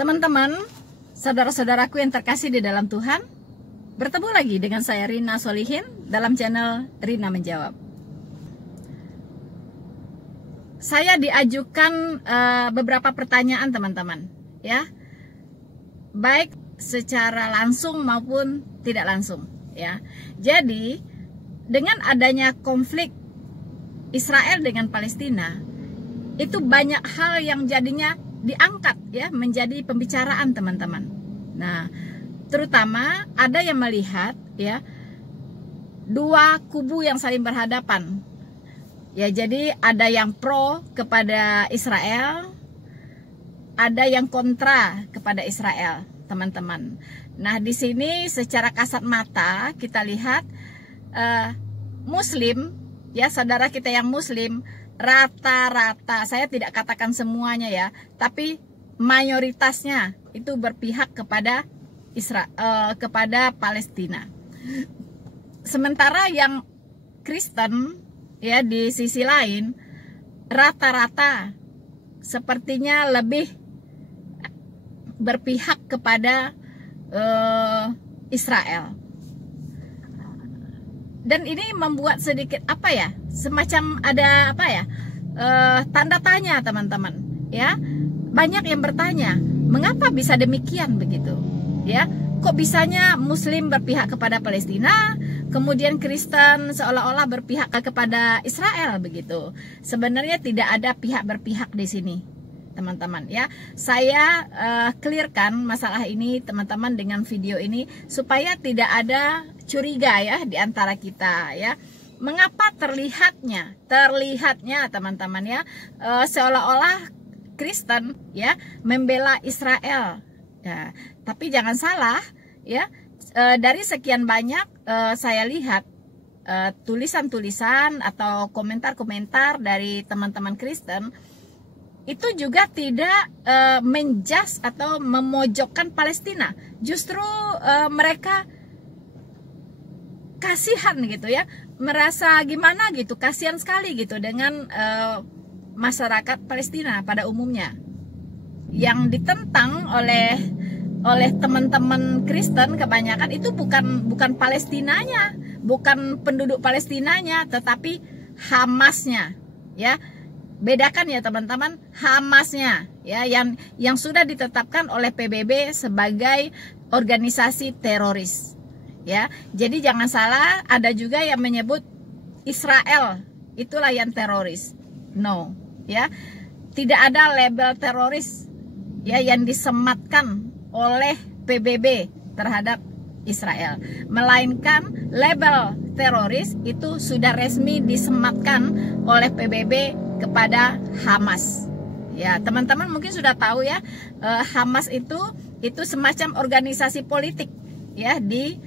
Teman-teman, saudara-saudaraku yang terkasih di dalam Tuhan, bertemu lagi dengan saya Rina Solihin dalam channel Rina Menjawab. Saya diajukan beberapa pertanyaan teman-teman, ya, baik secara langsung maupun tidak langsung, ya. Jadi dengan adanya konflik Israel dengan Palestina, itu banyak hal yang jadinya diangkat, ya, menjadi pembicaraan teman-teman. Nah, terutama ada yang melihat, ya, dua kubu yang saling berhadapan. Ya, jadi ada yang pro kepada Israel, ada yang kontra kepada Israel, teman-teman. Nah, di sini secara kasat mata kita lihat Muslim, ya, saudara kita yang Muslim, rata-rata, saya tidak katakan semuanya, ya, tapi mayoritasnya itu berpihak kepada kepada Palestina. Sementara yang Kristen, ya, di sisi lain rata-rata sepertinya lebih berpihak kepada Israel. Dan ini membuat sedikit semacam ada tanda tanya teman-teman, ya. Banyak yang bertanya, mengapa bisa demikian begitu, ya? Kok bisanya Muslim berpihak kepada Palestina, kemudian Kristen seolah-olah berpihak kepada Israel begitu? Sebenarnya tidak ada pihak berpihak di sini, teman-teman, ya. Saya clearkan masalah ini teman-teman dengan video ini supaya tidak ada curiga, ya, di antara kita, ya. Mengapa terlihatnya teman-teman, ya, seolah-olah Kristen, ya, membela Israel, ya. Tapi jangan salah, ya, dari sekian banyak saya lihat tulisan-tulisan atau komentar-komentar dari teman-teman Kristen itu juga tidak menjudge atau memojokkan Palestina. Justru mereka kasihan gitu, ya, merasa gimana gitu, kasihan sekali gitu dengan masyarakat Palestina pada umumnya. Yang ditentang oleh teman-teman Kristen kebanyakan itu bukan Palestinanya, bukan penduduk Palestinanya, tetapi Hamasnya, ya. Bedakan, ya, teman-teman, Hamasnya, ya, yang sudah ditetapkan oleh PBB sebagai organisasi teroris, ya. Jadi jangan salah, ada juga yang menyebut Israel itulah yang teroris. No, ya. Tidak ada label teroris, ya, yang disematkan oleh PBB terhadap Israel, melainkan label teroris itu sudah resmi disematkan oleh PBB kepada Hamas. Ya, teman-teman mungkin sudah tahu, ya, Hamas itu semacam organisasi politik, ya, di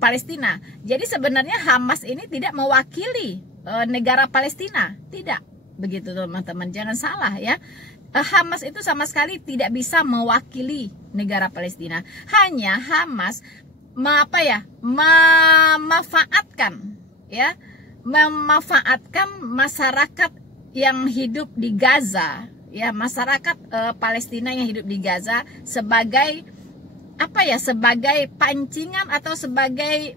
Palestina. Jadi sebenarnya Hamas ini tidak mewakili negara Palestina, tidak begitu, teman-teman, jangan salah, ya. Hamas itu sama sekali tidak bisa mewakili negara Palestina. Hanya Hamas memanfaatkan masyarakat yang hidup di Gaza, ya, masyarakat Palestina yang hidup di Gaza sebagai sebagai pancingan atau sebagai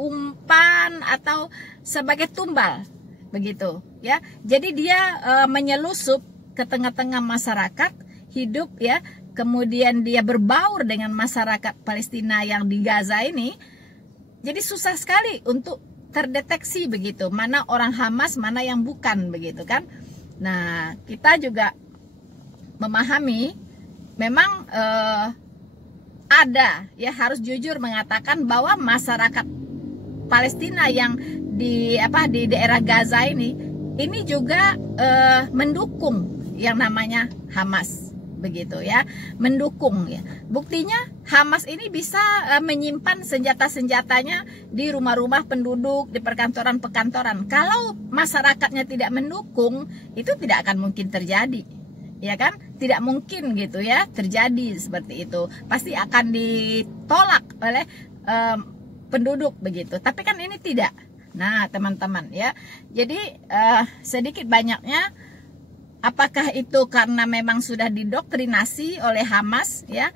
umpan atau sebagai tumbal begitu, ya. Jadi dia menyelusup ke tengah-tengah masyarakat hidup, ya, kemudian dia berbaur dengan masyarakat Palestina yang di Gaza ini. Jadi susah sekali untuk terdeteksi begitu, mana orang Hamas, mana yang bukan begitu, kan. Nah, kita juga memahami memang ada, ya, harus jujur mengatakan bahwa masyarakat Palestina yang di daerah Gaza ini juga mendukung yang namanya Hamas begitu, ya, mendukung, ya. Buktinya Hamas ini bisa menyimpan senjata-senjatanya di rumah-rumah penduduk, di perkantoran-perkantoran. Kalau masyarakatnya tidak mendukung, itu tidak akan mungkin terjadi, ya kan? Tidak mungkin gitu, ya, terjadi seperti itu. Pasti akan ditolak oleh penduduk begitu. Tapi kan ini tidak. Nah, teman-teman, ya. Jadi sedikit banyaknya Apakah itu karena memang sudah didoktrinasi oleh Hamas, ya,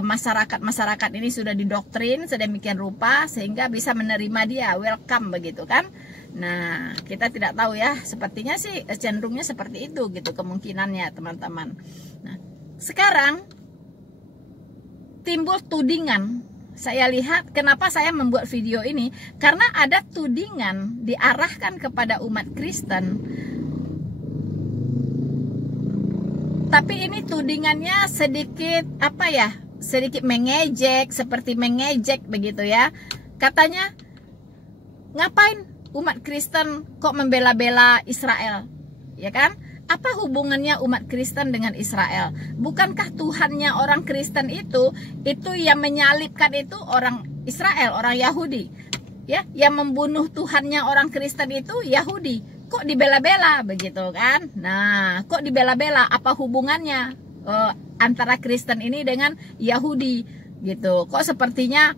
masyarakat ini sudah didoktrin sedemikian rupa sehingga bisa menerima dia, welcome begitu kan? Nah, kita tidak tahu ya, sepertinya sih cenderungnya seperti itu gitu kemungkinannya teman-teman. Nah, sekarang timbul tudingan. Saya lihat kenapa saya membuat video ini, karena ada tudingan diarahkan kepada umat Kristen. Tapi ini tudingannya sedikit apa ya? Sedikit mengejek, seperti mengejek begitu ya. Katanya, ngapain umat Kristen kok membela-bela Israel? Ya kan? Apa hubungannya umat Kristen dengan Israel? Bukankah Tuhannya orang Kristen itu yang menyalibkan itu orang Israel, orang Yahudi? Ya, yang membunuh Tuhannya orang Kristen itu Yahudi. Kok dibela-bela begitu kan? Nah, kok dibela-bela? Apa hubungannya antara Kristen ini dengan Yahudi gitu? Kok sepertinya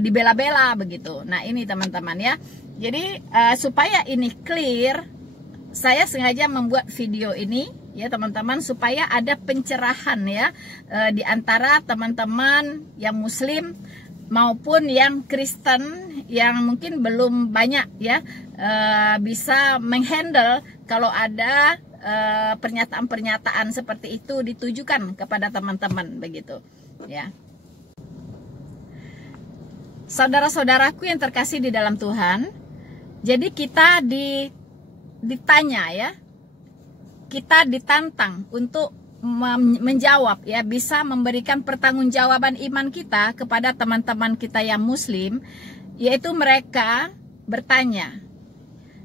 dibela-bela begitu? Nah, ini teman-teman ya. Jadi supaya ini clear, saya sengaja membuat video ini ya teman-teman, supaya ada pencerahan ya di antara teman-teman yang Muslim maupun yang Kristen yang mungkin belum banyak ya bisa menghandle kalau ada pernyataan-pernyataan seperti itu ditujukan kepada teman-teman begitu ya. Saudara-saudaraku yang terkasih di dalam Tuhan, jadi kita ditanya ya, kita ditantang untuk menjawab ya, bisa memberikan pertanggungjawaban iman kita kepada teman-teman kita yang Muslim, yaitu mereka bertanya,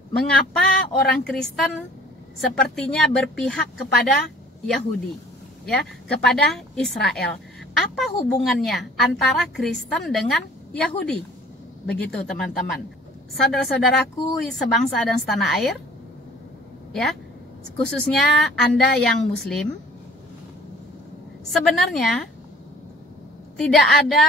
mengapa orang Kristen sepertinya berpihak kepada Yahudi ya, kepada Israel? Apa hubungannya antara Kristen dengan Yahudi? Begitu teman-teman. Saudara-saudaraku sebangsa dan setanah air ya, khususnya Anda yang Muslim, sebenarnya tidak ada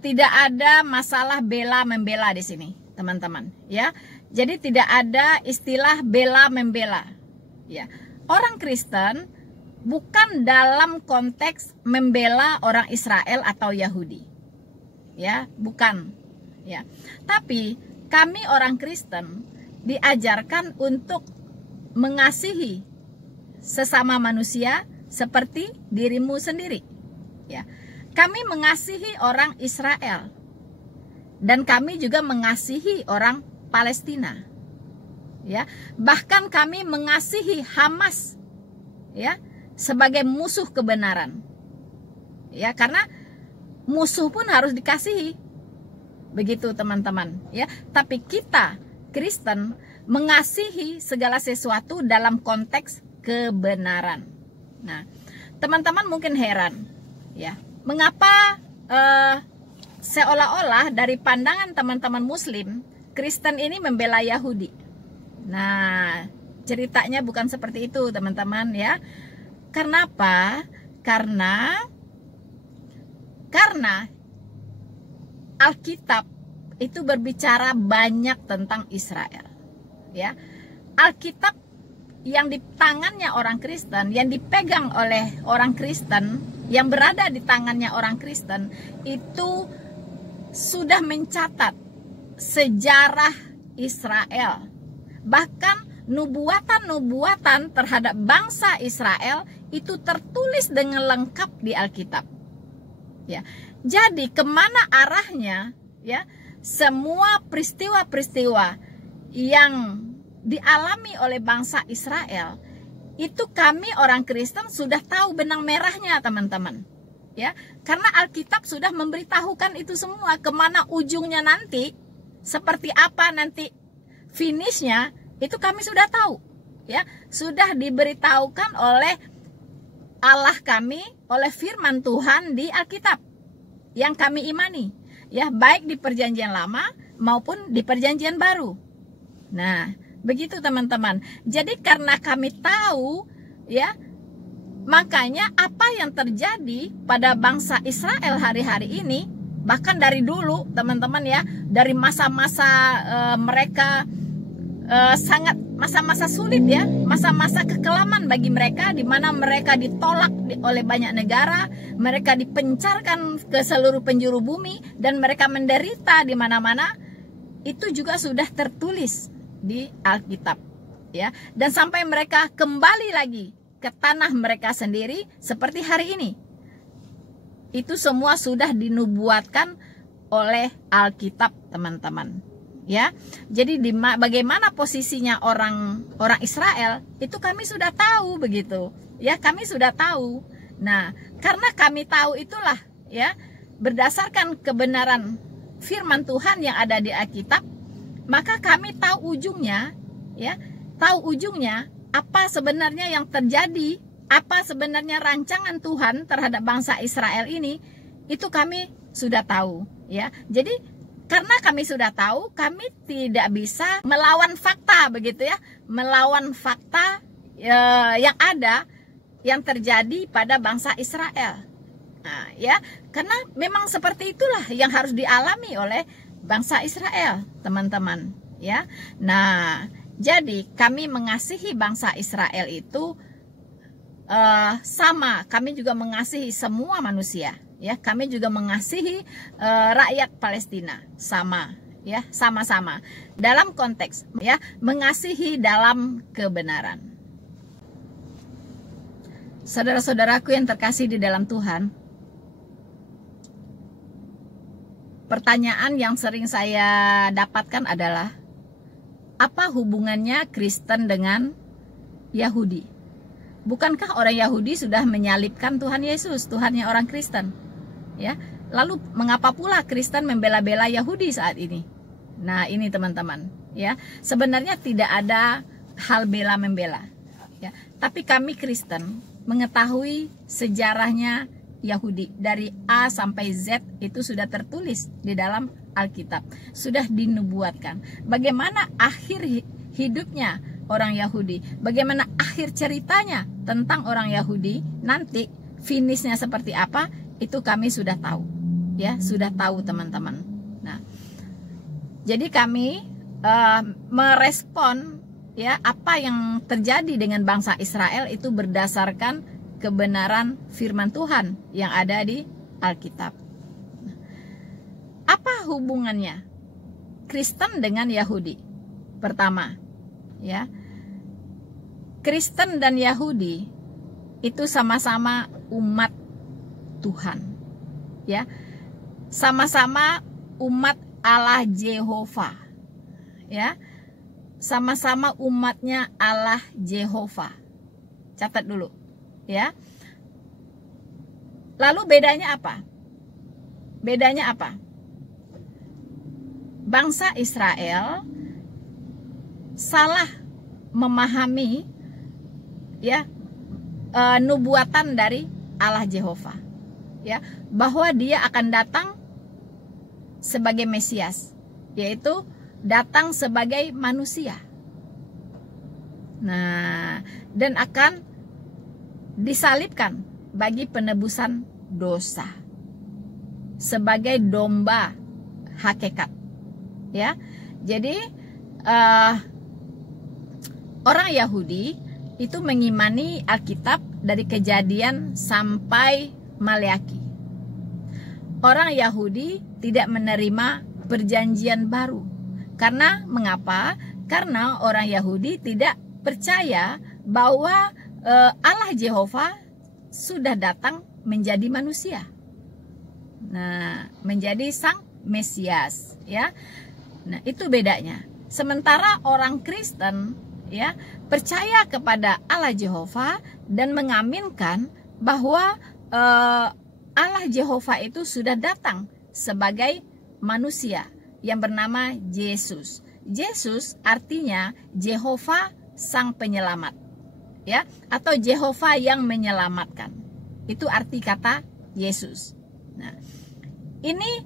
tidak ada masalah bela membela di sini, teman-teman, ya. Jadi tidak ada istilah bela membela. Ya. Orang Kristen bukan dalam konteks membela orang Israel atau Yahudi. Ya, bukan. Ya. Tapi kami orang Kristen diajarkan untuk mengasihi sesama manusia seperti dirimu sendiri. Ya. Kami mengasihi orang Israel dan kami juga mengasihi orang Palestina. Ya. Bahkan kami mengasihi Hamas ya, sebagai musuh kebenaran. Ya, karena musuh pun harus dikasihi. Begitu teman-teman, ya. Tapi kita Kristen mengasihi segala sesuatu dalam konteks kebenaran. Nah, teman-teman mungkin heran, ya, mengapa seolah-olah dari pandangan teman-teman Muslim, Kristen ini membela Yahudi. Nah, ceritanya bukan seperti itu, teman-teman, ya. Kenapa? Karena Alkitab itu berbicara banyak tentang Israel, ya. Alkitab yang di tangannya orang Kristen, yang dipegang oleh orang Kristen, yang berada di tangannya orang Kristen, itu sudah mencatat sejarah Israel. Bahkan nubuatan-nubuatan terhadap bangsa Israel itu tertulis dengan lengkap di Alkitab. Ya. Jadi kemana arahnya, ya, semua peristiwa-peristiwa yang dialami oleh bangsa Israel, itu kami orang Kristen sudah tahu benang merahnya, teman-teman, ya, karena Alkitab sudah memberitahukan itu semua, kemana ujungnya nanti, seperti apa nanti finishnya, itu kami sudah tahu, ya, sudah diberitahukan oleh Allah kami, oleh firman Tuhan di Alkitab yang kami imani, ya, baik di perjanjian lama maupun di perjanjian baru. Nah, begitu teman-teman. Jadi karena kami tahu, ya, makanya apa yang terjadi pada bangsa Israel hari-hari ini, bahkan dari dulu teman-teman, ya, dari masa-masa mereka sangat masa-masa sulit ya, masa-masa kekelaman bagi mereka, di mana mereka ditolak oleh banyak negara, mereka dipencarkan ke seluruh penjuru bumi, dan mereka menderita di mana-mana. Itu juga sudah tertulis di Alkitab ya. Dan sampai mereka kembali lagi ke tanah mereka sendiri seperti hari ini. Itu semua sudah dinubuatkan oleh Alkitab, teman-teman. Ya, jadi bagaimana posisinya orang Israel itu kami sudah tahu begitu. Ya, kami sudah tahu. Nah, karena kami tahu itulah ya, berdasarkan kebenaran firman Tuhan yang ada di Alkitab, maka kami tahu ujungnya, ya, tahu ujungnya apa sebenarnya yang terjadi, apa sebenarnya rancangan Tuhan terhadap bangsa Israel ini, itu kami sudah tahu, ya. Jadi karena kami sudah tahu, kami tidak bisa melawan fakta begitu ya, melawan fakta yang ada, yang terjadi pada bangsa Israel. Nah, ya, karena memang seperti itulah yang harus dialami oleh bangsa Israel, teman-teman, ya. Nah, jadi kami mengasihi bangsa Israel itu sama, kami juga mengasihi semua manusia. Ya, kami juga mengasihi rakyat Palestina, sama, ya, sama-sama. Dalam konteks, ya, mengasihi dalam kebenaran. Saudara-saudaraku yang terkasih di dalam Tuhan, pertanyaan yang sering saya dapatkan adalah, apa hubungannya Kristen dengan Yahudi? Bukankah orang Yahudi sudah menyalibkan Tuhan Yesus, Tuhannya orang Kristen? Ya, lalu mengapa pula Kristen membela-bela Yahudi saat ini? Nah, ini teman-teman, ya, sebenarnya tidak ada hal bela-membela, ya. Tapi kami Kristen mengetahui sejarahnya Yahudi dari A sampai Z, itu sudah tertulis di dalam Alkitab, sudah dinubuatkan. Bagaimana akhir hidupnya orang Yahudi, bagaimana akhir ceritanya tentang orang Yahudi nanti, finishnya seperti apa, itu kami sudah tahu, ya, sudah tahu teman-teman. Nah, jadi kami merespon ya apa yang terjadi dengan bangsa Israel itu berdasarkan kebenaran firman Tuhan yang ada di Alkitab. Apa hubungannya Kristen dengan Yahudi? Pertama, ya, Kristen dan Yahudi itu sama-sama umat Tuhan, ya, sama-sama umat Allah Jehovah, ya, sama-sama umatnya Allah Jehovah. Catat dulu, ya. Lalu bedanya apa? Bedanya apa? Bangsa Israel salah memahami, ya, nubuatan dari Allah Jehovah, ya, bahwa dia akan datang sebagai Mesias, yaitu datang sebagai manusia. Nah, dan akan disalibkan bagi penebusan dosa sebagai domba hakikat, ya. Jadi orang Yahudi itu mengimani Alkitab dari Kejadian sampai Maleaki. Orang Yahudi tidak menerima perjanjian baru. Karena mengapa? Karena orang Yahudi tidak percaya bahwa Allah Jehovah sudah datang menjadi manusia. Nah, menjadi sang Mesias, ya. Nah, itu bedanya. Sementara orang Kristen, ya, percaya kepada Allah Jehovah dan mengaminkan bahwa Allah Jehovah itu sudah datang sebagai manusia yang bernama Yesus. Yesus artinya Jehovah sang penyelamat, ya, atau Jehovah yang menyelamatkan. Itu arti kata Yesus. Nah, ini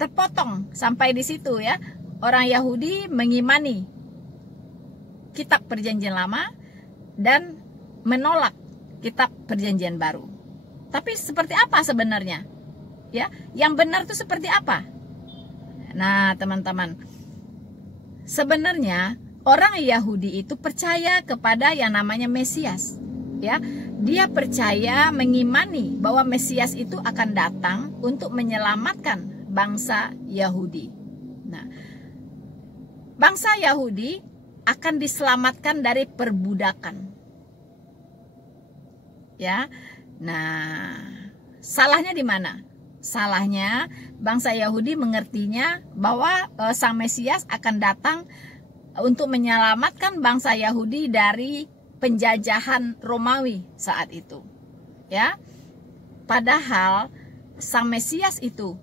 terpotong sampai di situ, ya. Orang Yahudi mengimani kitab Perjanjian Lama dan menolak kitab Perjanjian Baru. Tapi seperti apa sebenarnya? Ya, yang benar itu seperti apa? Nah, teman-teman, sebenarnya orang Yahudi itu percaya kepada yang namanya Mesias, ya. Dia percaya, mengimani bahwa Mesias itu akan datang untuk menyelamatkan bangsa Yahudi. Nah, bangsa Yahudi akan diselamatkan dari perbudakan. Ya. Nah, salahnya di mana? Salahnya bangsa Yahudi mengertinya bahwa Sang Mesias akan datang untuk menyelamatkan bangsa Yahudi dari penjajahan Romawi saat itu. Ya. Padahal Sang Mesias itu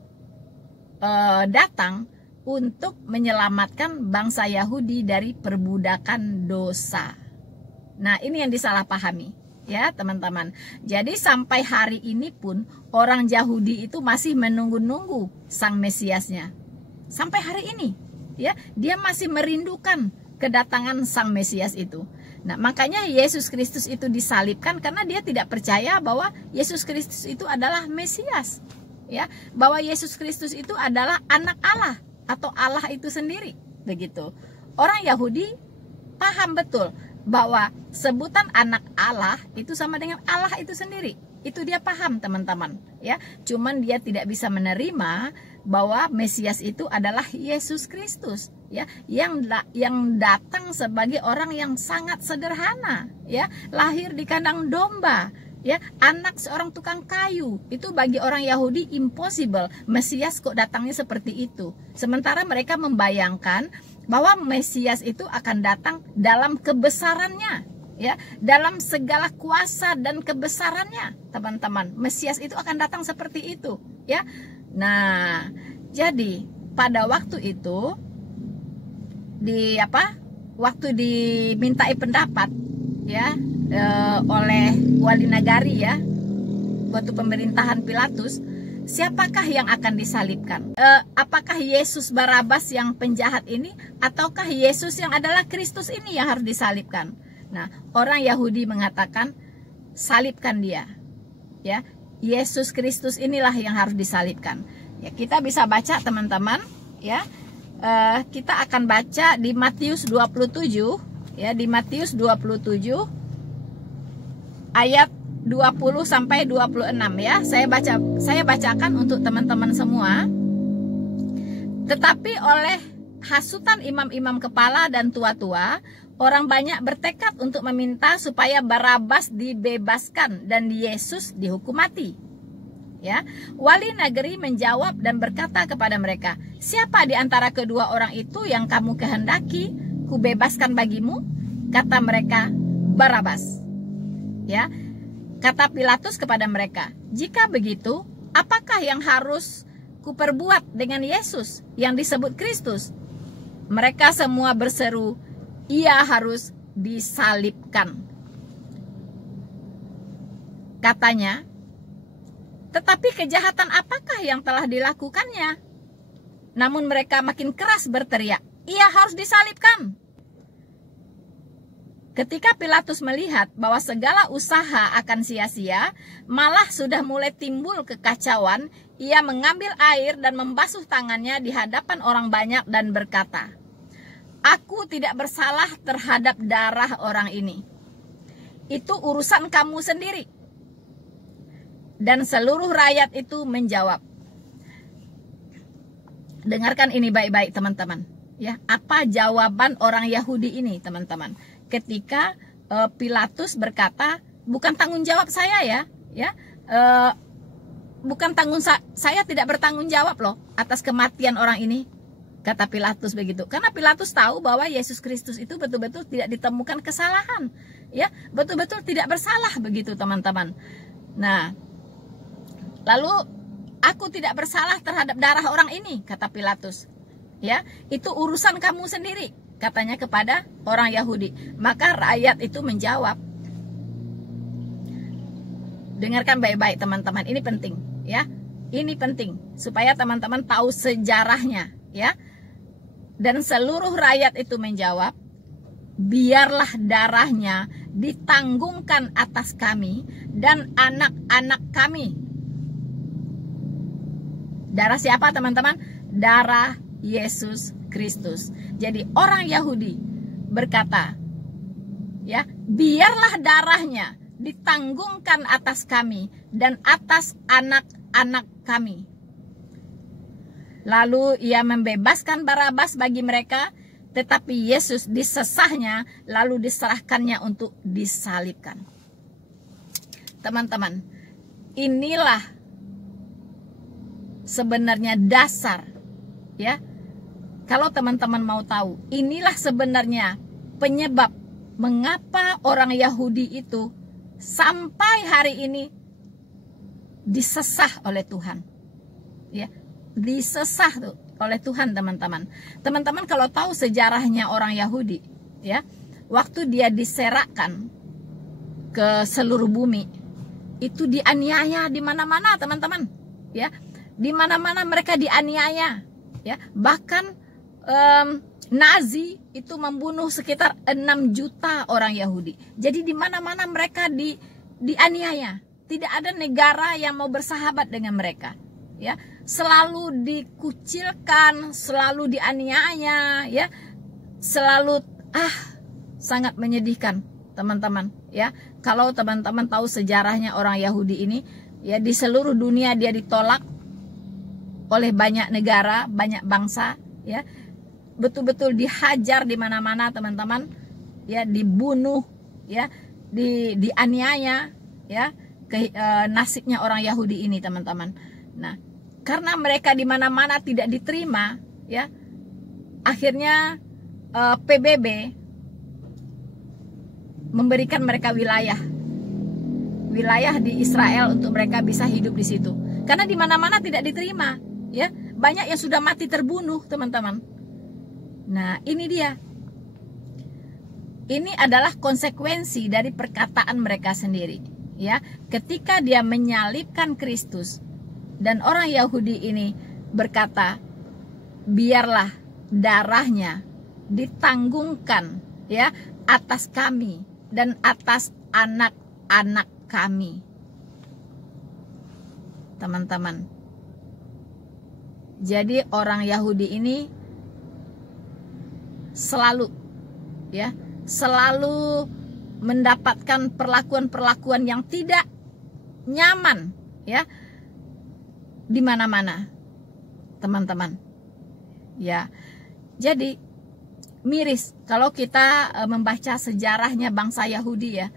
datang untuk menyelamatkan bangsa Yahudi dari perbudakan dosa. Nah, ini yang disalahpahami, ya teman-teman. Jadi sampai hari ini pun orang Yahudi itu masih menunggu-nunggu Sang Mesiasnya. Sampai hari ini, ya, dia masih merindukan kedatangan Sang Mesias itu. Nah, makanya Yesus Kristus itu disalibkan karena dia tidak percaya bahwa Yesus Kristus itu adalah Mesias. Ya, bahwa Yesus Kristus itu adalah anak Allah atau Allah itu sendiri, begitu. Orang Yahudi paham betul bahwa sebutan anak Allah itu sama dengan Allah itu sendiri. Itu dia paham, teman-teman, ya. Cuman dia tidak bisa menerima bahwa Mesias itu adalah Yesus Kristus, ya, yang datang sebagai orang yang sangat sederhana, ya, lahir di kandang domba, ya, anak seorang tukang kayu. Itu bagi orang Yahudi impossible. Mesias kok datangnya seperti itu. Sementara mereka membayangkan bahwa Mesias itu akan datang dalam kebesarannya, ya, dalam segala kuasa dan kebesarannya, teman-teman. Mesias itu akan datang seperti itu, ya. Nah, jadi pada waktu itu waktu dimintai pendapat, ya, oleh wali nagari, ya, waktu pemerintahan Pilatus, siapakah yang akan disalibkan? Apakah Yesus Barabas yang penjahat ini, ataukah Yesus yang adalah Kristus ini yang harus disalibkan? Nah, orang Yahudi mengatakan salibkan dia, ya. Yesus Kristus inilah yang harus disalibkan. Ya, kita bisa baca, teman-teman, ya. Kita akan baca di Matius 27, ya, di Matius 27 ayat 20 sampai 26, ya. Saya bacakan untuk teman-teman semua. Tetapi oleh hasutan imam-imam kepala dan tua-tua, orang banyak bertekad untuk meminta supaya Barabas dibebaskan dan Yesus dihukum mati. Ya, wali negeri menjawab dan berkata kepada mereka, siapa di antara kedua orang itu yang kamu kehendaki kubebaskan bagimu? Kata mereka, Barabas. Ya, kata Pilatus kepada mereka, jika begitu, apakah yang harus kuperbuat dengan Yesus yang disebut Kristus? Mereka semua berseru, ia harus disalibkan. Katanya, tetapi kejahatan apakah yang telah dilakukannya? Namun mereka makin keras berteriak, ia harus disalibkan. Ketika Pilatus melihat bahwa segala usaha akan sia-sia, malah sudah mulai timbul kekacauan, ia mengambil air dan membasuh tangannya di hadapan orang banyak dan berkata, aku tidak bersalah terhadap darah orang ini. Itu urusan kamu sendiri. Dan seluruh rakyat itu menjawab. Dengarkan ini baik-baik, teman-teman. Ya, apa jawaban orang Yahudi ini, teman-teman? Ketika Pilatus berkata, bukan tanggung jawab saya, ya, bukan saya tidak bertanggung jawab loh atas kematian orang ini, kata Pilatus begitu. Karena Pilatus tahu bahwa Yesus Kristus itu betul-betul tidak ditemukan kesalahan, ya, betul-betul tidak bersalah begitu, teman-teman. Nah, lalu aku tidak bersalah terhadap darah orang ini, kata Pilatus. Ya, itu urusan kamu sendiri, katanya kepada orang Yahudi. Maka rakyat itu menjawab. Dengarkan baik-baik, teman-teman, ini penting, ya. Ini penting supaya teman-teman tahu sejarahnya, ya. Dan seluruh rakyat itu menjawab, biarlah darahnya ditanggungkan atas kami dan anak-anak kami. Darah siapa, teman-teman? Darah Yesus Kristus. Jadi orang Yahudi berkata, ya, biarlah darahnya ditanggungkan atas kami dan atas anak-anak kami. Lalu ia membebaskan Barabas bagi mereka, tetapi Yesus disesahnya lalu diserahkannya untuk disalibkan. Teman-teman, inilah sebenarnya dasar, ya. Kalau teman-teman mau tahu, inilah sebenarnya penyebab mengapa orang Yahudi itu sampai hari ini disesah oleh Tuhan, ya, disesah tuh oleh Tuhan, teman-teman. Teman-teman kalau tahu sejarahnya orang Yahudi, ya, waktu dia diserakkan ke seluruh bumi, itu dianiaya di mana-mana, teman-teman, ya, di mana-mana mereka dianiaya, ya, bahkan Nazi itu membunuh sekitar 6 juta orang Yahudi. Jadi di mana-mana mereka dianiaya. Tidak ada negara yang mau bersahabat dengan mereka, ya. Selalu dikucilkan, selalu dianiaya, ya. Selalu sangat menyedihkan, teman-teman, ya. Kalau teman-teman tahu sejarahnya orang Yahudi ini, ya, di seluruh dunia dia ditolak oleh banyak negara, banyak bangsa, ya. Betul-betul dihajar di mana-mana, teman-teman, ya, dibunuh, ya, dianiaya, ya, nasibnya orang Yahudi ini, teman-teman. Nah, karena mereka di mana-mana tidak diterima, ya, akhirnya PBB memberikan mereka wilayah di Israel untuk mereka bisa hidup di situ. Karena di mana-mana tidak diterima, ya, banyak yang sudah mati terbunuh, teman-teman. Nah, ini dia. Ini adalah konsekuensi dari perkataan mereka sendiri, ya. Ketika dia menyalibkan Kristus dan orang Yahudi ini berkata, biarlah darahnya ditanggungkan, ya, atas kami dan atas anak-anak kami. Teman-teman. Jadi orang Yahudi ini selalu, ya, selalu mendapatkan perlakuan-perlakuan yang tidak nyaman, ya, di mana-mana, teman-teman, ya. Jadi miris kalau kita membaca sejarahnya bangsa Yahudi, ya.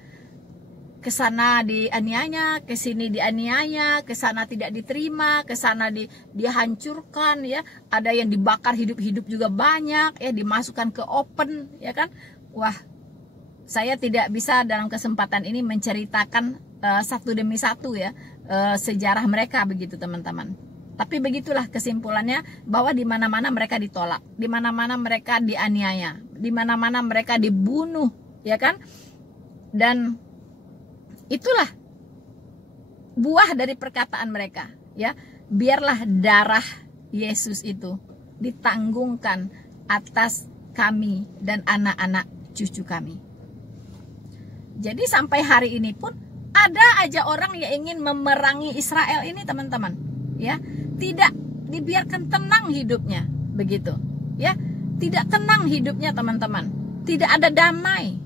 Ke sana dianiaya, ke sini dianiaya, ke sana tidak diterima, ke sana dihancurkan, ya. Ada yang dibakar hidup-hidup juga banyak, ya, dimasukkan ke open, ya kan. Wah, saya tidak bisa dalam kesempatan ini menceritakan satu demi satu, ya, sejarah mereka begitu, teman-teman. Tapi begitulah kesimpulannya, bahwa di mana-mana mereka ditolak, di mana-mana mereka dianiaya, di mana-mana mereka dibunuh, ya kan. Dan itulah buah dari perkataan mereka, ya. Biarlah darah Yesus itu ditanggungkan atas kami dan anak-anak cucu kami. Jadi sampai hari ini pun ada aja orang yang ingin memerangi Israel ini, teman-teman, ya. Tidak dibiarkan tenang hidupnya, begitu, ya. Tidak tenang hidupnya, teman-teman. Tidak ada damai.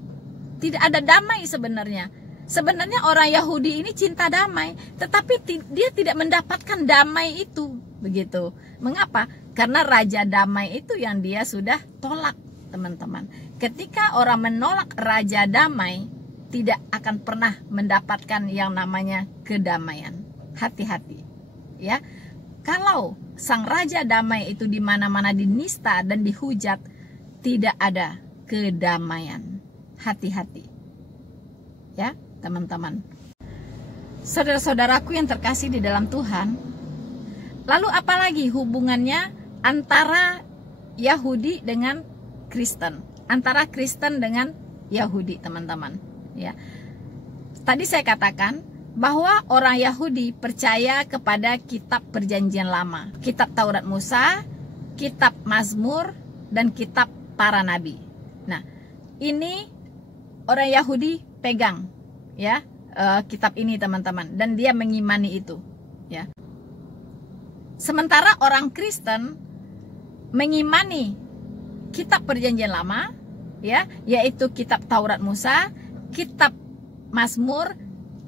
Tidak ada damai sebenarnya. Sebenarnya orang Yahudi ini cinta damai, tetapi dia tidak mendapatkan damai itu, begitu. Mengapa? Karena raja damai itu yang dia sudah tolak, teman-teman. Ketika orang menolak raja damai, tidak akan pernah mendapatkan yang namanya kedamaian. Hati-hati, ya. Kalau sang raja damai itu di mana-mana dinista dan dihujat, tidak ada kedamaian. Hati-hati, ya, teman-teman. Saudara-saudaraku yang terkasih di dalam Tuhan, lalu apalagi hubungannya antara Yahudi dengan Kristen, antara Kristen dengan Yahudi, teman-teman, ya. Tadi saya katakan bahwa orang Yahudi percaya kepada kitab Perjanjian Lama, kitab Taurat Musa, kitab Mazmur, dan kitab para nabi. Nah, ini orang Yahudi pegang, ya, kitab ini, teman-teman, dan dia mengimani itu, ya. Sementara orang Kristen mengimani kitab Perjanjian Lama, ya, yaitu kitab Taurat Musa, kitab Mazmur,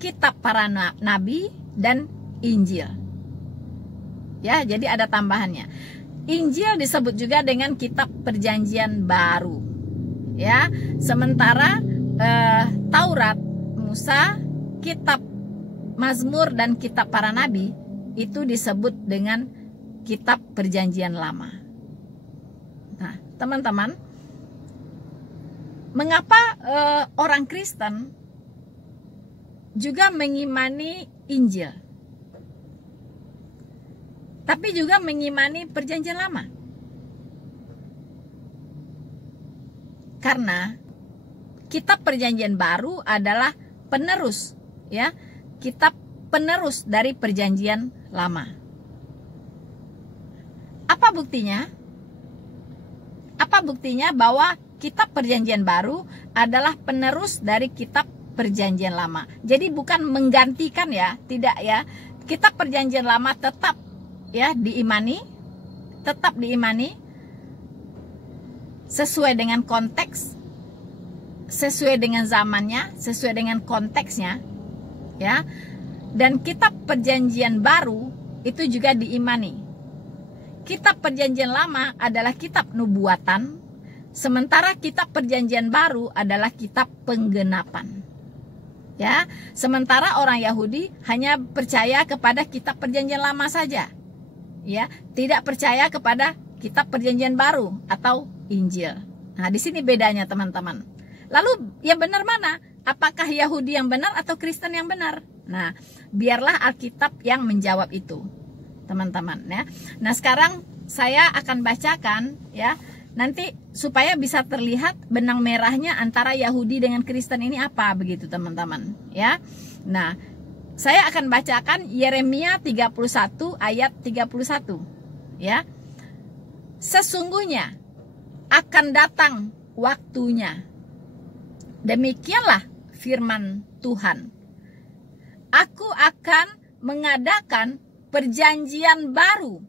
kitab para nabi, dan Injil. Ya, jadi ada tambahannya. Injil disebut juga dengan kitab Perjanjian Baru. Ya, sementara Taurat Musa, kitab Mazmur, dan kitab para nabi itu disebut dengan kitab Perjanjian Lama. Nah, teman-teman, mengapa orang Kristen juga mengimani Injil, tapi juga mengimani Perjanjian Lama? Karena kitab Perjanjian Baru adalah penerus, ya, kitab penerus dari Perjanjian Lama. Apa buktinya? Apa buktinya bahwa kitab Perjanjian Baru adalah penerus dari kitab Perjanjian Lama? Jadi bukan menggantikan, ya, tidak, ya. Kitab Perjanjian Lama tetap, ya, diimani, tetap diimani sesuai dengan konteks, sesuai dengan zamannya, sesuai dengan konteksnya, ya. Dan kitab Perjanjian Baru itu juga diimani. Kitab Perjanjian Lama adalah kitab nubuatan, sementara kitab Perjanjian Baru adalah kitab penggenapan. Ya, sementara orang Yahudi hanya percaya kepada kitab Perjanjian Lama saja. Ya, tidak percaya kepada kitab Perjanjian Baru atau Injil. Nah, di sini bedanya, teman-teman. Lalu yang benar mana? Apakah Yahudi yang benar atau Kristen yang benar? Nah, biarlah Alkitab yang menjawab itu, teman-teman, ya. Nah, sekarang saya akan bacakan, ya, nanti supaya bisa terlihat benang merahnya antara Yahudi dengan Kristen ini apa, begitu, teman-teman, ya. Nah, saya akan bacakan Yeremia 31 ayat 31, ya. Sesungguhnya akan datang waktunya, demikianlah firman Tuhan, aku akan mengadakan perjanjian baru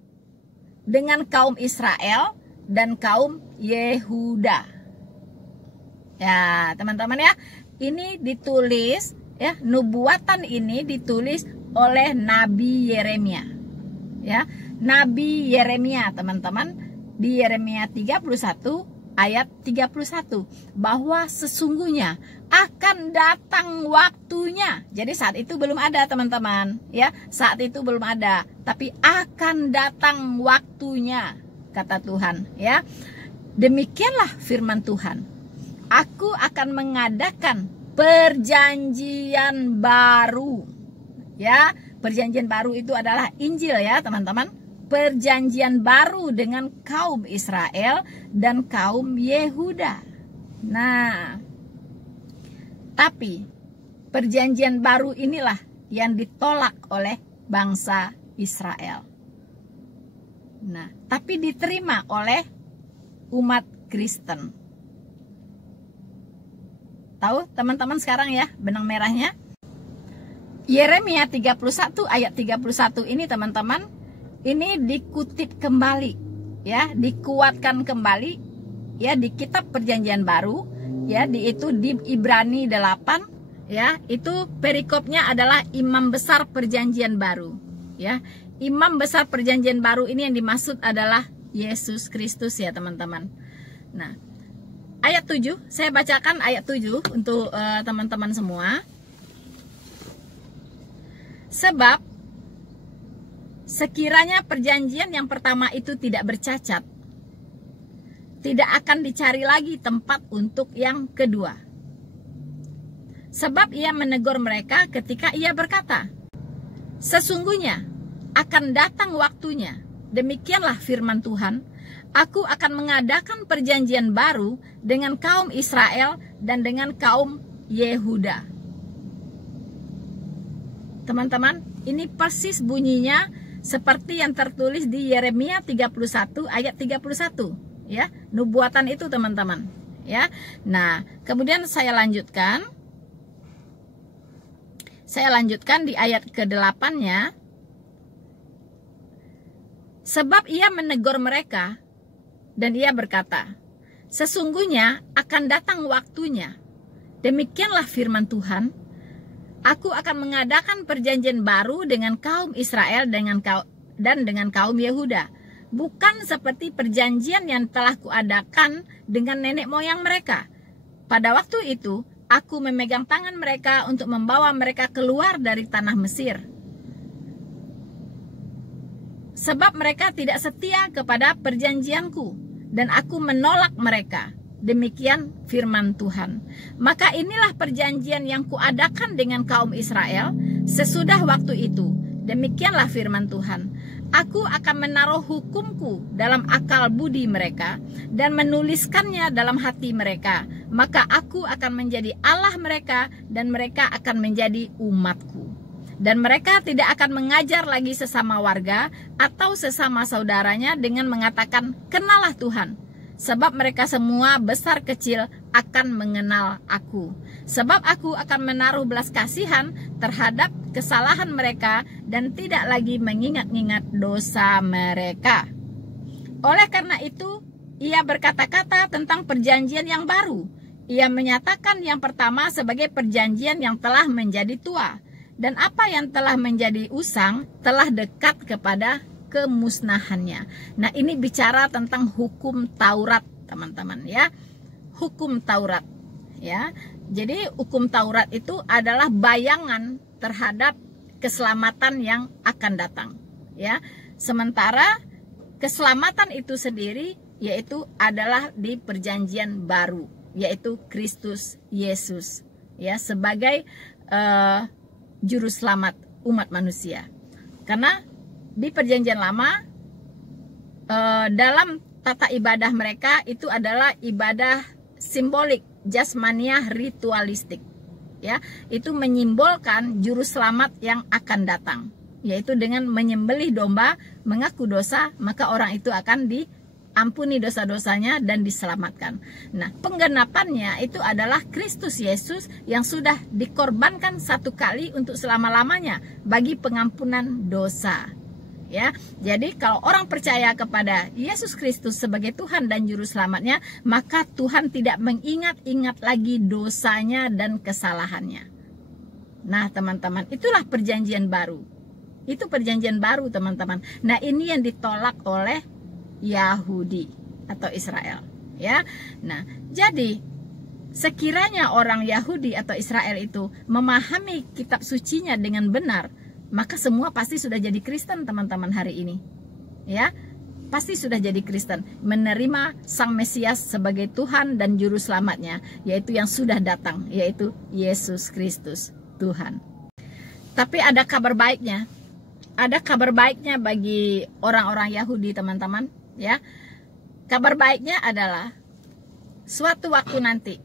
dengan kaum Israel dan kaum Yehuda. Ya, teman-teman, ya, ini ditulis, ya, nubuatan ini ditulis oleh Nabi Yeremia. Ya, Nabi Yeremia, teman-teman, di Yeremia 31 ayat 31, bahwa sesungguhnya akan datang waktunya. Jadi saat itu belum ada, teman-teman, ya, saat itu belum ada, tapi akan datang waktunya, kata Tuhan, ya. Demikianlah firman Tuhan, aku akan mengadakan perjanjian baru. Ya, perjanjian baru itu adalah Injil, ya, teman-teman. Perjanjian baru dengan kaum Israel dan kaum Yehuda. Nah, tapi perjanjian baru inilah yang ditolak oleh bangsa Israel. Nah, tapi diterima oleh umat Kristen. Tahu, teman-teman, sekarang, ya, benang merahnya? Yeremia 31 ayat 31 ini, teman-teman, ini dikutip kembali, ya, dikuatkan kembali, ya, di kitab Perjanjian Baru, ya, di Ibrani 8, ya, itu perikopnya adalah imam besar Perjanjian Baru, ya. Imam besar Perjanjian Baru ini yang dimaksud adalah Yesus Kristus, ya, teman-teman. Nah, ayat 7, saya bacakan ayat 7 untuk teman-teman semua. Sebab sekiranya perjanjian yang pertama itu tidak bercacat, tidak akan dicari lagi tempat untuk yang kedua. Sebab ia menegur mereka ketika ia berkata, sesungguhnya akan datang waktunya, demikianlah firman Tuhan, aku akan mengadakan perjanjian baru dengan kaum Israel dan dengan kaum Yehuda. Teman-teman, ini persis bunyinya seperti yang tertulis di Yeremia 31 ayat 31, ya, nubuatan itu, teman-teman, ya. Nah, kemudian saya lanjutkan di ayat ke-8-nya. Sebab ia menegur mereka dan ia berkata, Sesungguhnya akan datang waktunya, demikianlah firman Tuhan, aku akan mengadakan perjanjian baru dengan kaum Israel dan dengan kaum Yehuda, bukan seperti perjanjian yang telah kuadakan dengan nenek moyang mereka. Pada waktu itu, aku memegang tangan mereka untuk membawa mereka keluar dari tanah Mesir. Sebab mereka tidak setia kepada perjanjianku, dan aku menolak mereka. Demikian firman Tuhan. Maka inilah perjanjian yang kuadakan dengan kaum Israel sesudah waktu itu. Demikianlah firman Tuhan. Aku akan menaruh hukumku dalam akal budi mereka dan menuliskannya dalam hati mereka. Maka aku akan menjadi Allah mereka dan mereka akan menjadi umatku. Dan mereka tidak akan mengajar lagi sesama warga atau sesama saudaranya dengan mengatakan, kenalah Tuhan. Sebab mereka semua besar kecil akan mengenal aku. Sebab aku akan menaruh belas kasihan terhadap kesalahan mereka dan tidak lagi mengingat-ingat dosa mereka. Oleh karena itu, ia berkata-kata tentang perjanjian yang baru. Ia menyatakan yang pertama sebagai perjanjian yang telah menjadi tua. Dan apa yang telah menjadi usang telah dekat kepada kemusnahannya. Nah, ini bicara tentang hukum Taurat, teman-teman ya. Hukum Taurat ya. Jadi hukum Taurat itu adalah bayangan terhadap keselamatan yang akan datang ya. Sementara keselamatan itu sendiri yaitu adalah di perjanjian baru, yaitu Kristus Yesus ya, sebagai juru selamat umat manusia. Karena di perjanjian lama dalam tata ibadah mereka itu adalah ibadah simbolik, jasmaniah, ritualistik ya. Itu menyimbolkan juru selamat yang akan datang, yaitu dengan menyembelih domba, mengaku dosa, maka orang itu akan diampuni dosa-dosanya dan diselamatkan. Nah, penggenapannya itu adalah Kristus Yesus yang sudah dikorbankan satu kali untuk selama-lamanya bagi pengampunan dosa. Ya, jadi kalau orang percaya kepada Yesus Kristus sebagai Tuhan dan Juru Selamatnya, maka Tuhan tidak mengingat-ingat lagi dosanya dan kesalahannya. Nah, teman-teman, itulah perjanjian baru. Itu perjanjian baru, teman-teman. Nah, ini yang ditolak oleh Yahudi atau Israel. Ya, nah, jadi sekiranya orang Yahudi atau Israel itu memahami kitab sucinya dengan benar, maka semua pasti sudah jadi Kristen, teman-teman, hari ini ya. Pasti sudah jadi Kristen, menerima Sang Mesias sebagai Tuhan dan Juru Selamatnya, yaitu yang sudah datang, yaitu Yesus Kristus Tuhan. Tapi ada kabar baiknya. Ada kabar baiknya bagi orang-orang Yahudi, teman-teman ya. Kabar baiknya adalah suatu waktu nanti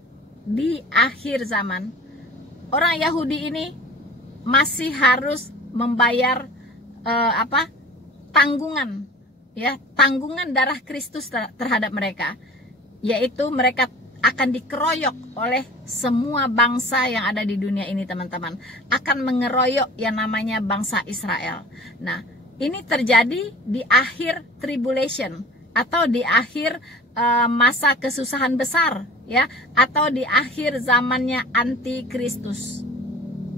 di akhir zaman, orang Yahudi ini masih harus membayar tanggungan ya, tanggungan darah Kristus terhadap mereka, yaitu mereka akan dikeroyok oleh semua bangsa yang ada di dunia ini, teman-teman. Akan mengeroyok yang namanya bangsa Israel. Nah, ini terjadi di akhir tribulation atau di akhir masa kesusahan besar ya, atau di akhir zamannya antikristus.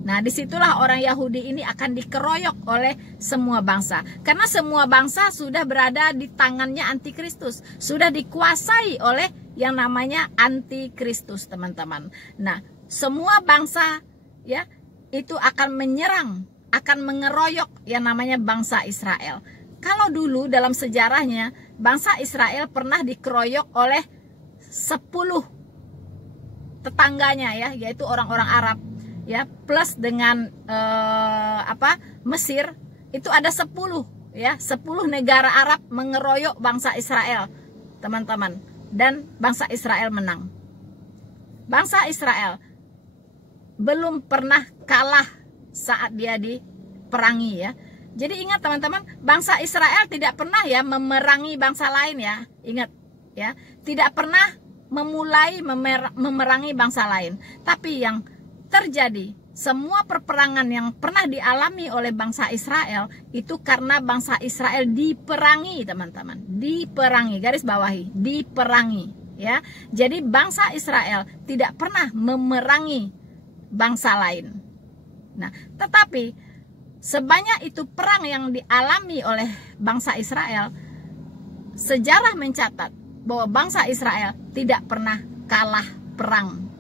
Nah, disitulah orang Yahudi ini akan dikeroyok oleh semua bangsa. Karena semua bangsa sudah berada di tangannya antikristus. Sudah dikuasai oleh yang namanya antikristus, teman-teman. Nah, semua bangsa ya itu akan menyerang, akan mengeroyok yang namanya bangsa Israel. Kalau dulu dalam sejarahnya, bangsa Israel pernah dikeroyok oleh 10 tetangganya ya, yaitu orang-orang Arab. Ya, plus dengan Mesir, itu ada 10 ya, 10 negara Arab mengeroyok bangsa Israel, teman-teman, dan bangsa Israel menang. Bangsa Israel belum pernah kalah saat dia diperangi ya. Jadi ingat, teman-teman, bangsa Israel tidak pernah ya memerangi bangsa lain ya. Ingat ya, tidak pernah memulai memerangi bangsa lain. Tapi yang terjadi, semua peperangan yang pernah dialami oleh bangsa Israel itu karena bangsa Israel diperangi, teman-teman. Diperangi, garis bawahi, diperangi ya. Jadi bangsa Israel tidak pernah memerangi bangsa lain. Nah, tetapi sebanyak itu perang yang dialami oleh bangsa Israel, sejarah mencatat bahwa bangsa Israel tidak pernah kalah perang.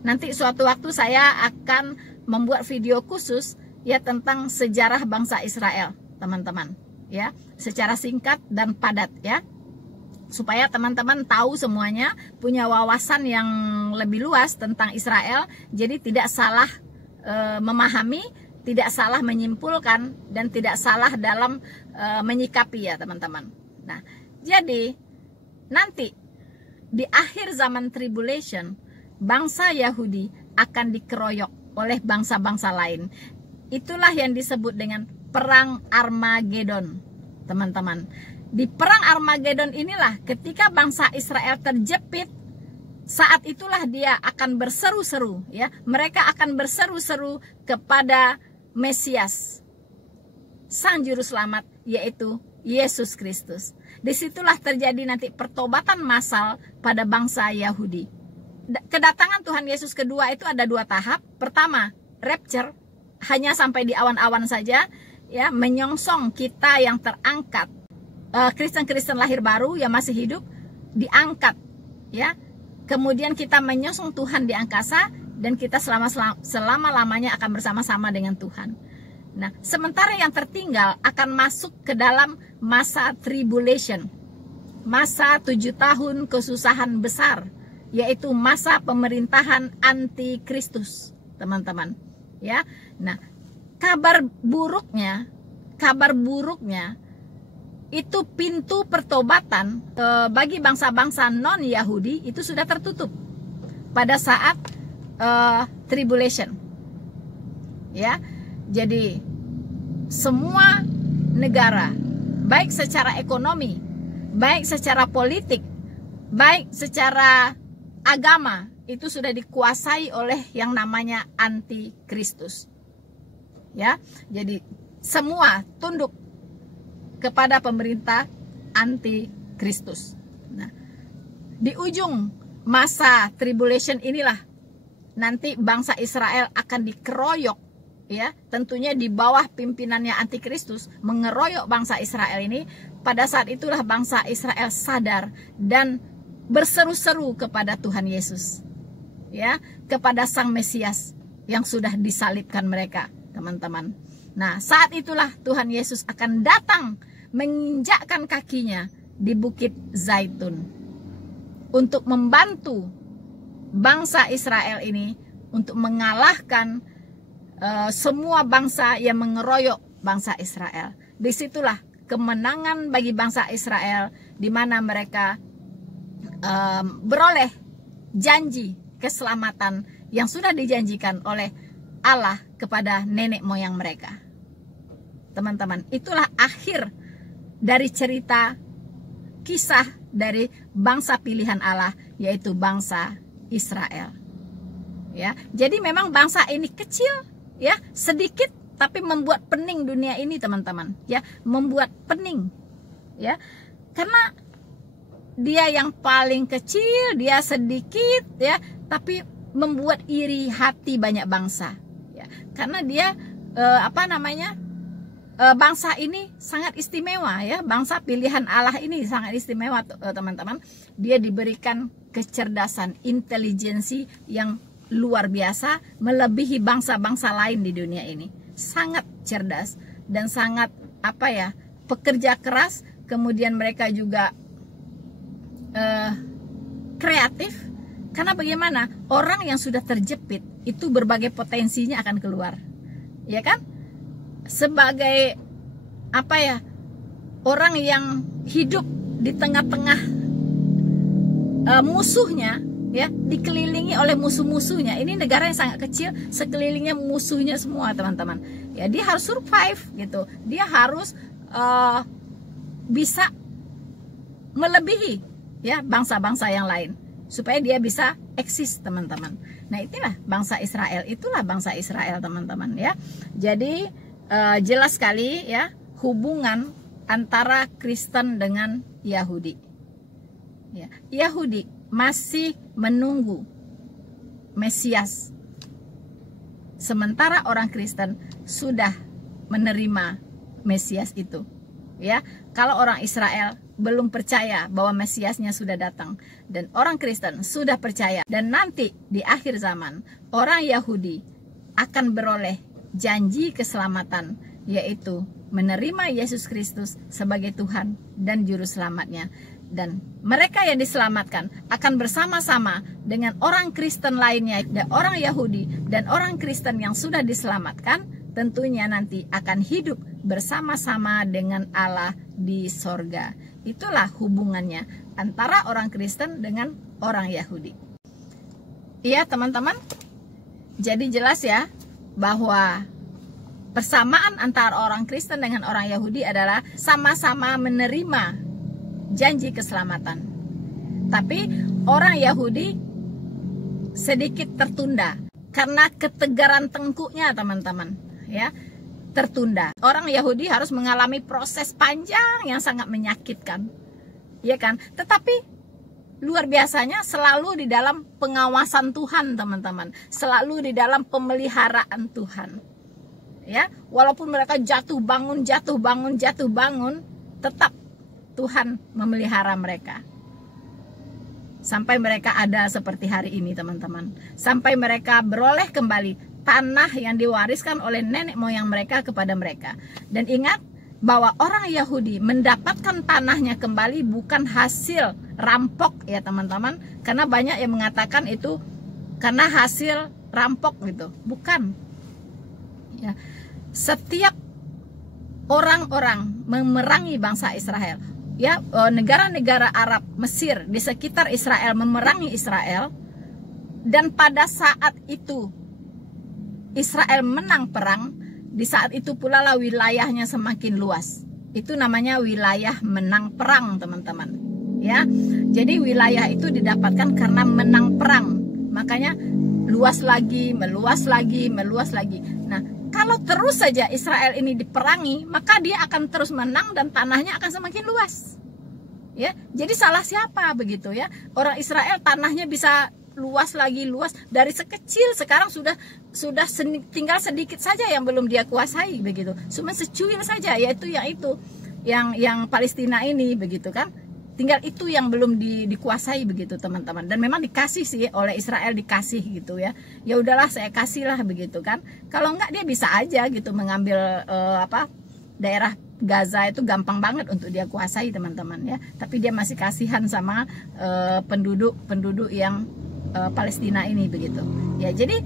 Nanti suatu waktu saya akan membuat video khusus ya tentang sejarah bangsa Israel, teman-teman, ya, secara singkat dan padat ya. Supaya teman-teman tahu semuanya, punya wawasan yang lebih luas tentang Israel, jadi tidak salah memahami, tidak salah menyimpulkan, dan tidak salah dalam menyikapi ya teman-teman. Nah, jadi nanti di akhir zaman tribulation, bangsa Yahudi akan dikeroyok oleh bangsa-bangsa lain. Itulah yang disebut dengan perang Armageddon, teman-teman. Di perang Armageddon inilah ketika bangsa Israel terjepit, saat itulah dia akan berseru-seru ya. Mereka akan berseru-seru kepada Mesias, Sang Juru Selamat, yaitu Yesus Kristus. Disitulah terjadi nanti pertobatan massal pada bangsa Yahudi. Kedatangan Tuhan Yesus kedua itu ada 2 tahap. Pertama, rapture, hanya sampai di awan-awan saja ya, menyongsong kita yang terangkat. Kristen-Kristen lahir baru yang masih hidup diangkat ya. Kemudian kita menyongsong Tuhan di angkasa dan kita selama-lamanya akan bersama-sama dengan Tuhan. Nah, sementara yang tertinggal akan masuk ke dalam masa tribulation. Masa 7 tahun kesusahan besar, yaitu masa pemerintahan anti-Kristus, teman-teman. Ya. Nah, kabar buruknya itu pintu pertobatan bagi bangsa-bangsa non-Yahudi itu sudah tertutup pada saat tribulation. Ya. Jadi semua negara, baik secara ekonomi, baik secara politik, baik secara agama, itu sudah dikuasai oleh yang namanya anti-Kristus. Ya. Jadi semua tunduk kepada pemerintah anti-Kristus. Nah, di ujung masa tribulation inilah nanti bangsa Israel akan dikeroyok ya, tentunya di bawah pimpinannya anti-Kristus mengeroyok bangsa Israel ini. Pada saat itulah bangsa Israel sadar dan berseru-seru kepada Tuhan Yesus. Ya, kepada Sang Mesias yang sudah disalibkan mereka, teman-teman. Nah, saat itulah Tuhan Yesus akan datang menginjakkan kakinya di Bukit Zaitun untuk membantu bangsa Israel ini untuk mengalahkan semua bangsa yang mengeroyok bangsa Israel. Disitulah kemenangan bagi bangsa Israel, di mana mereka beroleh janji keselamatan yang sudah dijanjikan oleh Allah kepada nenek moyang mereka. Teman-teman, itulah akhir dari cerita kisah dari bangsa pilihan Allah, yaitu bangsa Israel. Ya, jadi memang bangsa ini kecil, ya, sedikit, tapi membuat pening dunia ini, teman-teman. Ya, membuat pening, ya, karena dia yang paling kecil, dia sedikit, ya, tapi membuat iri hati banyak bangsa. Ya, karena dia bangsa ini sangat istimewa ya, bangsa pilihan Allah ini sangat istimewa teman-teman. Dia diberikan kecerdasan, intelijensi yang luar biasa, melebihi bangsa-bangsa lain di dunia ini. Sangat cerdas dan sangat pekerja keras. Kemudian mereka juga kreatif, karena bagaimana orang yang sudah terjepit itu berbagai potensinya akan keluar, ya kan? Sebagai orang yang hidup di tengah-tengah musuhnya, ya, dikelilingi oleh musuh-musuhnya. Ini negara yang sangat kecil, sekelilingnya musuhnya semua, teman-teman. Ya, dia harus survive gitu. Dia harus bisa melebihi ya bangsa-bangsa yang lain supaya dia bisa eksis, teman-teman. Nah, itulah bangsa Israel, teman-teman ya. Jadi jelas sekali ya hubungan antara Kristen dengan Yahudi. ya, Yahudi masih menunggu Mesias, sementara orang Kristen sudah menerima Mesias itu. Ya, kalau orang Israel belum percaya bahwa Mesiasnya sudah datang, dan orang Kristen sudah percaya, dan nanti di akhir zaman orang Yahudi akan beroleh janji keselamatan, yaitu menerima Yesus Kristus sebagai Tuhan dan Juru Selamatnya. Dan mereka yang diselamatkan akan bersama-sama dengan orang Kristen lainnya, dan orang Yahudi dan orang Kristen yang sudah diselamatkan tentunya nanti akan hidup bersama-sama dengan Allah di sorga. Itulah hubungannya antara orang Kristen dengan orang Yahudi. Iya teman-teman, jadi jelas ya bahwa persamaan antara orang Kristen dengan orang Yahudi adalah sama-sama menerima janji keselamatan. Tapi orang Yahudi sedikit tertunda karena ketegaran tengkuknya teman-teman, ya, tertunda. Orang Yahudi harus mengalami proses panjang yang sangat menyakitkan, ya kan? Tetapi luar biasanya selalu di dalam pengawasan Tuhan teman-teman, selalu di dalam pemeliharaan Tuhan. Ya, walaupun mereka jatuh bangun, tetap Tuhan memelihara mereka sampai mereka ada seperti hari ini teman-teman, sampai mereka beroleh kembali tanah yang diwariskan oleh nenek moyang mereka kepada mereka. Dan ingat bahwa orang Yahudi mendapatkan tanahnya kembali bukan hasil rampok ya teman-teman, karena banyak yang mengatakan itu karena hasil rampok gitu, bukan ya. Setiap orang-orang memerangi bangsa Israel, ya, negara-negara Arab, Mesir di sekitar Israel memerangi Israel, dan pada saat itu Israel menang perang, di saat itu pula lah wilayahnya semakin luas. Itu namanya wilayah menang perang teman-teman, ya. Jadi wilayah itu didapatkan karena menang perang, makanya luas lagi, meluas lagi. Nah, kalau terus saja Israel ini diperangi, maka dia akan terus menang dan tanahnya akan semakin luas. Ya, jadi salah siapa begitu ya? Orang Israel tanahnya bisa luas dari sekecil, sekarang sudah tinggal sedikit saja yang belum dia kuasai begitu. Cuma secuil saja, yaitu yang Palestina ini begitu kan. Tinggal itu yang belum dikuasai begitu teman-teman. Dan memang dikasih sih oleh Israel, dikasih gitu ya. Ya udahlah saya kasih lah begitu kan. Kalau enggak dia bisa aja gitu mengambil daerah Gaza itu gampang banget untuk dia kuasai teman-teman ya. Tapi dia masih kasihan sama penduduk yang Palestina ini begitu. Ya jadi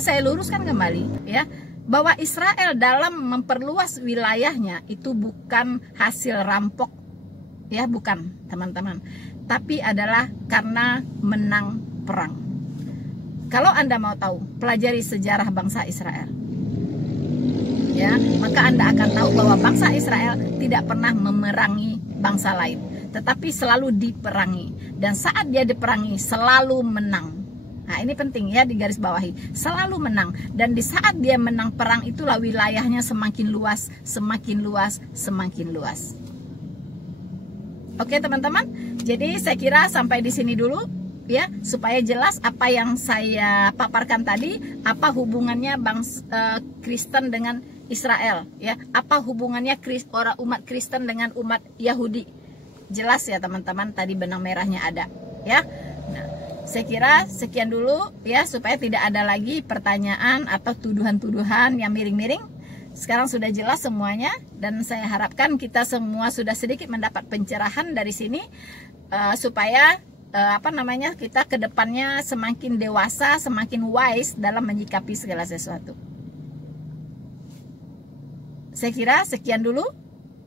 saya luruskan kembali ya, bahwa Israel dalam memperluas wilayahnya itu bukan hasil rampok. Ya bukan teman-teman, tapi adalah karena menang perang. Kalau Anda mau tahu, pelajari sejarah bangsa Israel, ya, maka Anda akan tahu bahwa bangsa Israel tidak pernah memerangi bangsa lain, tetapi selalu diperangi, dan saat dia diperangi selalu menang. Nah ini penting ya digarisbawahi, selalu menang. Dan di saat dia menang perang itulah wilayahnya semakin luas. Oke teman-teman, jadi saya kira sampai di sini dulu ya, supaya jelas apa yang saya paparkan tadi, apa hubungannya bangsa Kristen dengan Israel ya, apa hubungannya umat Kristen dengan umat Yahudi. Jelas ya teman-teman, tadi benang merahnya ada ya. Nah, saya kira sekian dulu ya, supaya tidak ada lagi pertanyaan atau tuduhan-tuduhan yang miring-miring. Sekarang sudah jelas semuanya, dan saya harapkan kita semua sudah sedikit mendapat pencerahan dari sini, supaya kita ke depannya semakin dewasa, semakin wise dalam menyikapi segala sesuatu. Saya kira sekian dulu.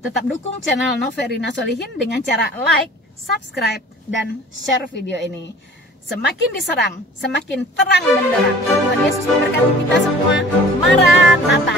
Tetap dukung channel Noverina Solihin dengan cara like, subscribe, dan share video ini. Semakin diserang, semakin terang benderang. Tuhan Yesus memberkati kita semua. Maranatha.